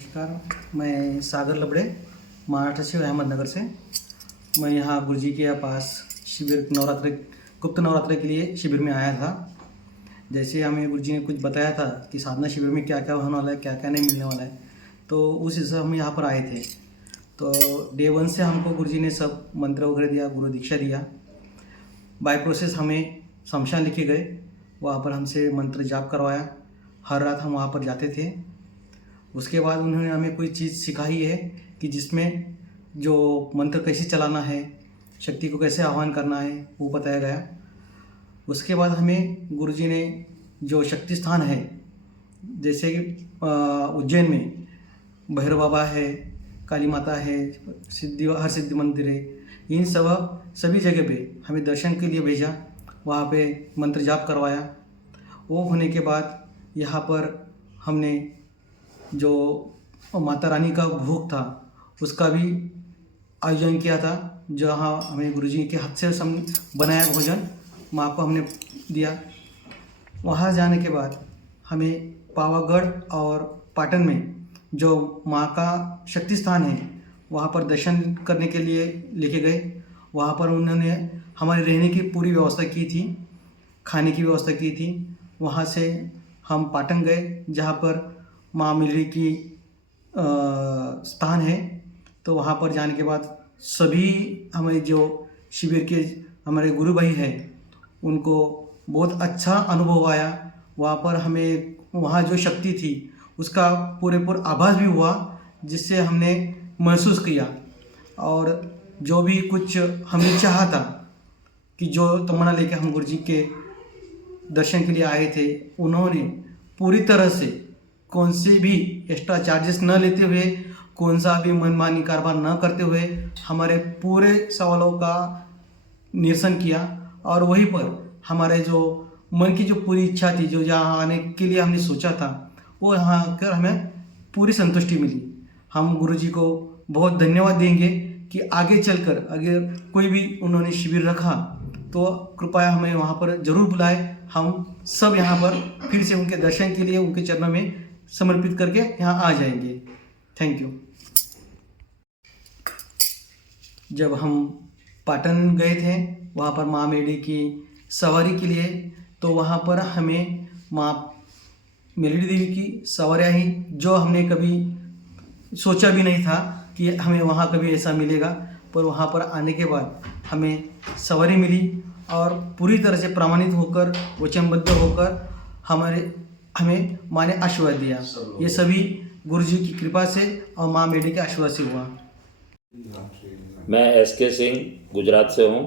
नमस्कार, मैं सागर लबड़े महाराष्ट्र से अहमदनगर से। मैं यहाँ गुरुजी के पास शिविर नवरात्रि गुप्त नवरात्रि के लिए शिविर में आया था। जैसे हमें गुरुजी ने कुछ बताया था कि साधना शिविर में क्या क्या होने वाला है, क्या क्या नहीं मिलने वाला है, तो उस हिसाब हम यहाँ पर आए थे। तो डे 1 से हमको गुरुजी ने सब मंत्र वगैरह दिया, गुरु दीक्षा दिया। बाय प्रोसेस हमें शमशान लेके गए, वहाँ पर हमसे मंत्र जाप करवाया। हर रात हम वहाँ पर जाते थे। उसके बाद उन्होंने हमें कोई चीज़ सिखाई है कि जिसमें जो मंत्र कैसे चलाना है, शक्ति को कैसे आह्वान करना है, वो बताया गया। उसके बाद हमें गुरुजी ने जो शक्ति स्थान है, जैसे कि उज्जैन में भैरव बाबा है, काली माता है, हर सिद्धि मंदिर है, इन सभी जगह पे हमें दर्शन के लिए भेजा। वहाँ पे मंत्र जाप करवाया। वो होने के बाद यहाँ पर हमने जो माता रानी का भोग था उसका भी आयोजन किया था, जहाँ हमें गुरुजी के हाथ से बनाया भोजन माँ को हमने दिया। वहाँ जाने के बाद हमें पावागढ़ और पाटन में जो माँ का शक्ति स्थान है वहाँ पर दर्शन करने के लिए लेके गए। वहाँ पर उन्होंने हमारे रहने की पूरी व्यवस्था की थी, खाने की व्यवस्था की थी। वहाँ से हम पाटन गए जहाँ पर माँ मिलरी की स्थान है। तो वहाँ पर जाने के बाद सभी हमारे जो शिविर के हमारे गुरु भाई हैं उनको बहुत अच्छा अनुभव आया। वहाँ पर हमें वहाँ जो शक्ति थी उसका पूरेपूर आभास भी हुआ, जिससे हमने महसूस किया। और जो भी कुछ हमने चाहा था कि जो तमन्ना लेके हम गुरुजी के दर्शन के लिए आए थे, उन्होंने पूरी तरह से कौन से भी एक्स्ट्रा चार्जेस न लेते हुए, कौन सा भी मनमानी कारोबार न करते हुए हमारे पूरे सवालों का निरसन किया। और वहीं पर हमारे जो मन की जो पूरी इच्छा थी, जो यहाँ आने के लिए हमने सोचा था, वो यहाँ आकर हमें पूरी संतुष्टि मिली। हम गुरुजी को बहुत धन्यवाद देंगे कि आगे चलकर अगर कोई भी उन्होंने शिविर रखा तो कृपया हमें वहाँ पर ज़रूर बुलाए। हम सब यहाँ पर फिर से उनके दर्शन के लिए उनके चरणों में समर्पित करके यहाँ आ जाएंगे। Thank you. जब हम पाटन गए थे वहाँ पर माँ मेडी की सवारी के लिए, तो वहाँ पर हमें माँ मेलडी देवी की सवारियाँ ही, जो हमने कभी सोचा भी नहीं था कि हमें वहाँ कभी ऐसा मिलेगा, पर वहाँ पर आने के बाद हमें सवारी मिली और पूरी तरह से प्रमाणित होकर, वचनबद्ध होकर हमें माँ ने आशीर्वाद दिया। ये सभी गुरुजी की कृपा से और माँ मेडी के आशीर्वाद से हुआ। मैं SK सिंह गुजरात से हूँ।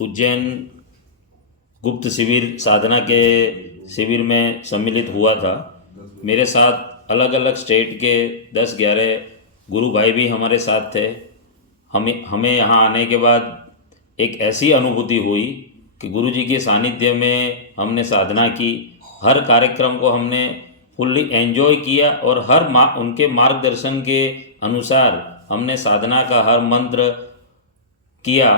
उज्जैन गुप्त शिविर साधना के शिविर में सम्मिलित हुआ था। मेरे साथ अलग अलग स्टेट के 10-11 गुरु भाई भी हमारे साथ थे। हमें यहाँ आने के बाद एक ऐसी अनुभूति हुई कि गुरुजी के सानिध्य में हमने साधना की। हर कार्यक्रम को हमने फुल्ली एंजॉय किया और उनके मार्गदर्शन के अनुसार हमने साधना का हर मंत्र किया।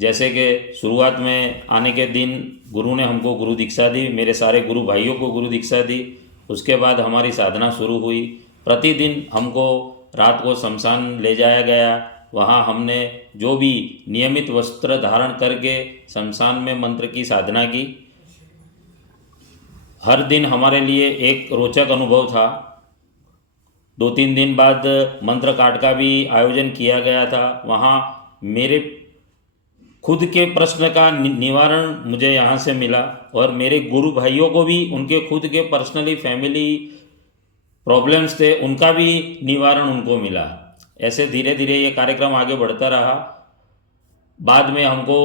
जैसे कि शुरुआत में आने के दिन गुरु ने हमको गुरु दीक्षा दी, मेरे सारे गुरु भाइयों को गुरु दीक्षा दी। उसके बाद हमारी साधना शुरू हुई। प्रतिदिन हमको रात को शमशान ले जाया गया। वहाँ हमने जो भी नियमित वस्त्र धारण करके शमशान में मंत्र की साधना की। हर दिन हमारे लिए एक रोचक अनुभव था। 2-3 दिन बाद मंत्र काट का भी आयोजन किया गया था। वहाँ मेरे खुद के प्रश्न का निवारण मुझे यहाँ से मिला और मेरे गुरु भाइयों को भी उनके खुद के पर्सनली फैमिली प्रॉब्लम्स थे, उनका भी निवारण उनको मिला। ऐसे धीरे धीरे ये कार्यक्रम आगे बढ़ता रहा। बाद में हमको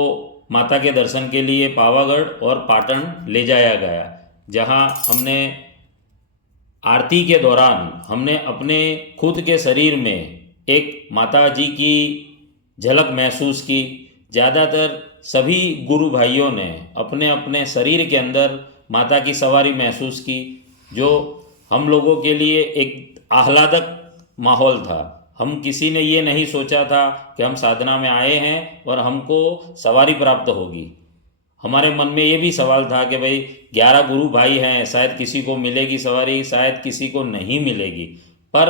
माता के दर्शन के लिए पावागढ़ और पाटन ले जाया गया, जहाँ हमने आरती के दौरान हमने अपने खुद के शरीर में एक माता जी की झलक महसूस की। ज़्यादातर सभी गुरु भाइयों ने अपने अपने शरीर के अंदर माता की सवारी महसूस की, जो हम लोगों के लिए एक आह्लादक माहौल था। हम किसी ने ये नहीं सोचा था कि हम साधना में आए हैं और हमको सवारी प्राप्त होगी। हमारे मन में ये भी सवाल था कि भाई 11 गुरु भाई हैं, शायद किसी को मिलेगी सवारी, शायद किसी को नहीं मिलेगी। पर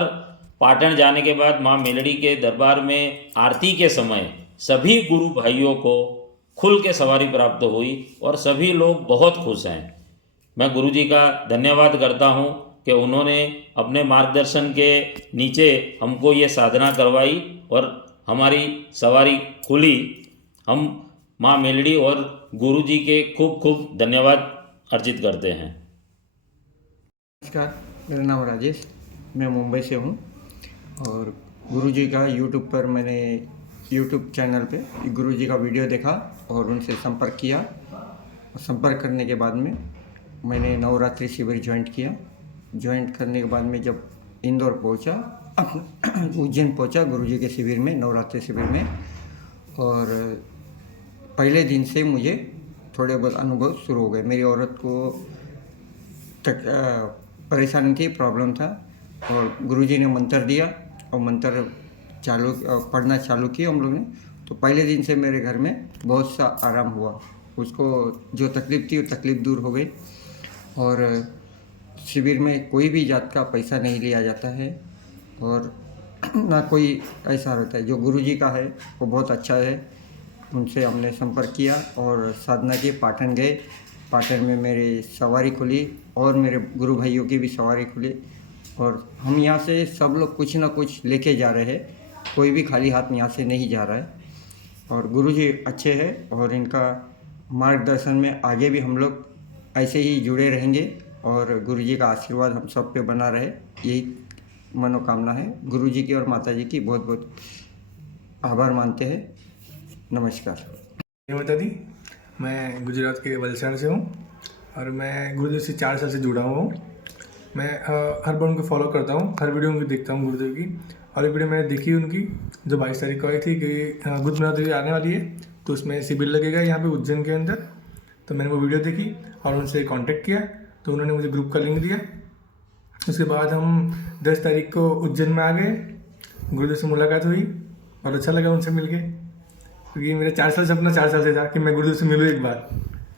पाटन जाने के बाद माँ मेलड़ी के दरबार में आरती के समय सभी गुरु भाइयों को खुल के सवारी प्राप्त हुई और सभी लोग बहुत खुश हैं। मैं गुरु जी का धन्यवाद करता हूँ कि उन्होंने अपने मार्गदर्शन के नीचे हमको ये साधना करवाई और हमारी सवारी खुली। हम माँ मेलड़ी और गुरु जी के खूब खूब धन्यवाद अर्जित करते हैं। नमस्कार, मेरा नाम राजेश, मैं मुंबई से हूँ और गुरुजी का यूट्यूब पर मैंने यूट्यूब चैनल पे गुरुजी का वीडियो देखा और उनसे संपर्क किया। और संपर्क करने के बाद में मैंने नवरात्रि शिविर ज्वाइंट किया। ज्वाइंट करने के बाद में जब इंदौर पहुँचा, उज्जैन पहुँचा गुरुजी के शिविर में, नवरात्रि शिविर में, और पहले दिन से मुझे थोड़े बहुत अनुभव शुरू हो गए। मेरी औरत को परेशानी थी, प्रॉब्लम था, और गुरुजी ने मंत्र दिया और मंत्र पढ़ना चालू किया हम लोग ने। तो पहले दिन से मेरे घर में बहुत सा आराम हुआ। उसको जो तकलीफ़ थी वो तकलीफ़ दूर हो गई। और शिविर में कोई भी जात का पैसा नहीं लिया जाता है और ना कोई ऐसा रहता है। जो गुरुजी का है वो बहुत अच्छा है। उनसे हमने संपर्क किया और साधना की, पाटन गए। पाटन में मेरी सवारी खुली और मेरे गुरु भाइयों की भी सवारी खुली। और हम यहाँ से सब लोग कुछ ना कुछ लेके जा रहे हैं, कोई भी खाली हाथ यहाँ से नहीं जा रहा है। और गुरुजी अच्छे हैं और इनका मार्गदर्शन में आगे भी हम लोग ऐसे ही जुड़े रहेंगे और गुरुजी का आशीर्वाद हम सब पे बना रहे, यही मनोकामना है। गुरुजी की और माताजी की बहुत बहुत आभार मानते हैं। नमस्कार। माता दी, मैं गुजरात के वलसाड़ से हूँ और मैं गुरुदेव से 4 साल से जुड़ा हुआ हूँ। मैं हर बार उनको फॉलो करता हूँ, हर वीडियो उनकी देखता हूँ गुरुदेव की। और एक वीडियो मैंने देखी उनकी जो 22 तारीख को आई थी कि गुरु नवरात्रि आने वाली है तो उसमें शिविर लगेगा यहाँ पे उज्जैन के अंदर। तो मैंने वो वीडियो देखी और उनसे कांटेक्ट किया तो उन्होंने मुझे ग्रुप का लिंक दिया। उसके बाद हम 10 तारीख को उज्जैन में आ गए, गुरुदेव से मुलाकात हुई और अच्छा लगा उनसे मिल के, क्योंकि मेरा 4 साल सपना 4 साल से था कि मैं गुरुदेव से मिलूँ एक बार।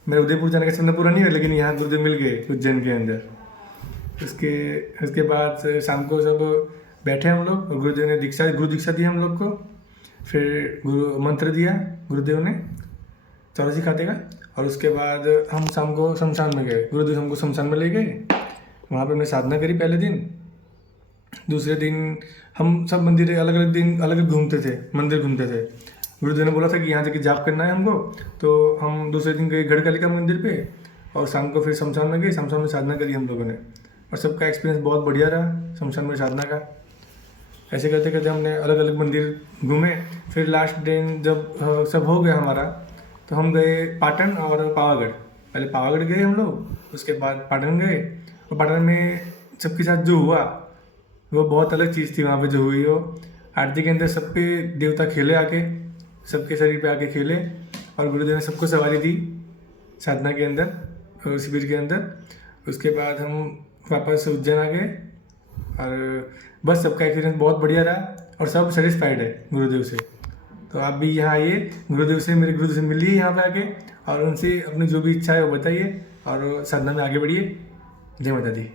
मेरा उदयपुर जाने का सपना पूरा नहीं हुआ, लेकिन यहाँ गुरुदेव मिल गए उज्जैन के अंदर। उसके बाद शाम को सब बैठे हम लोग और गुरुदेव ने गुरु दीक्षा दी हम लोग को। फिर गुरु मंत्र दिया गुरुदेव ने 84 खाते का। और उसके बाद हम शाम को शमशान में गए, गुरुदेव हमको शमशान में ले गए। वहाँ पे हमने साधना करी पहले दिन। दूसरे दिन हम सब मंदिर अलग अलग दिन अलग घूमते थे, मंदिर घूमते थे। गुरुदेव ने बोला था कि यहाँ जाके जाप करना है हमको, तो हम दूसरे दिन गए गढ़कालिका मंदिर पे और शाम को फिर शमशान में गए। शमशान में साधना करी हम लोगों ने और सबका एक्सपीरियंस बहुत बढ़िया रहा शमशान में साधना का। ऐसे करते करते हमने अलग अलग मंदिर घूमे। फिर लास्ट दिन जब सब हो गया हमारा तो हम गए पाटन और पावागढ़। पहले पावागढ़ गए हम लोग, उसके बाद पाटन गए। और पाटन में सबके साथ जो हुआ वो बहुत अलग चीज़ थी। वहाँ पे जो हुई वो आरती के अंदर सब पे देवता खेले आके, सबके शरीर पे आके खेले और गुरुदेव ने सबको सवारी दी साधना के अंदर, शिविर के अंदर। उसके बाद हम वापस उज्जैन आ गए और बस सबका एक्सपीरियंस बहुत बढ़िया रहा और सब सेटिस्फाइड है गुरुदेव से। तो आप भी यहाँ आइए, गुरुदेव से, मेरे गुरुदेव से मिलिए यहाँ पे आके और उनसे अपनी जो भी इच्छा है वो बताइए और साधना में आगे बढ़िए। जय माता दी।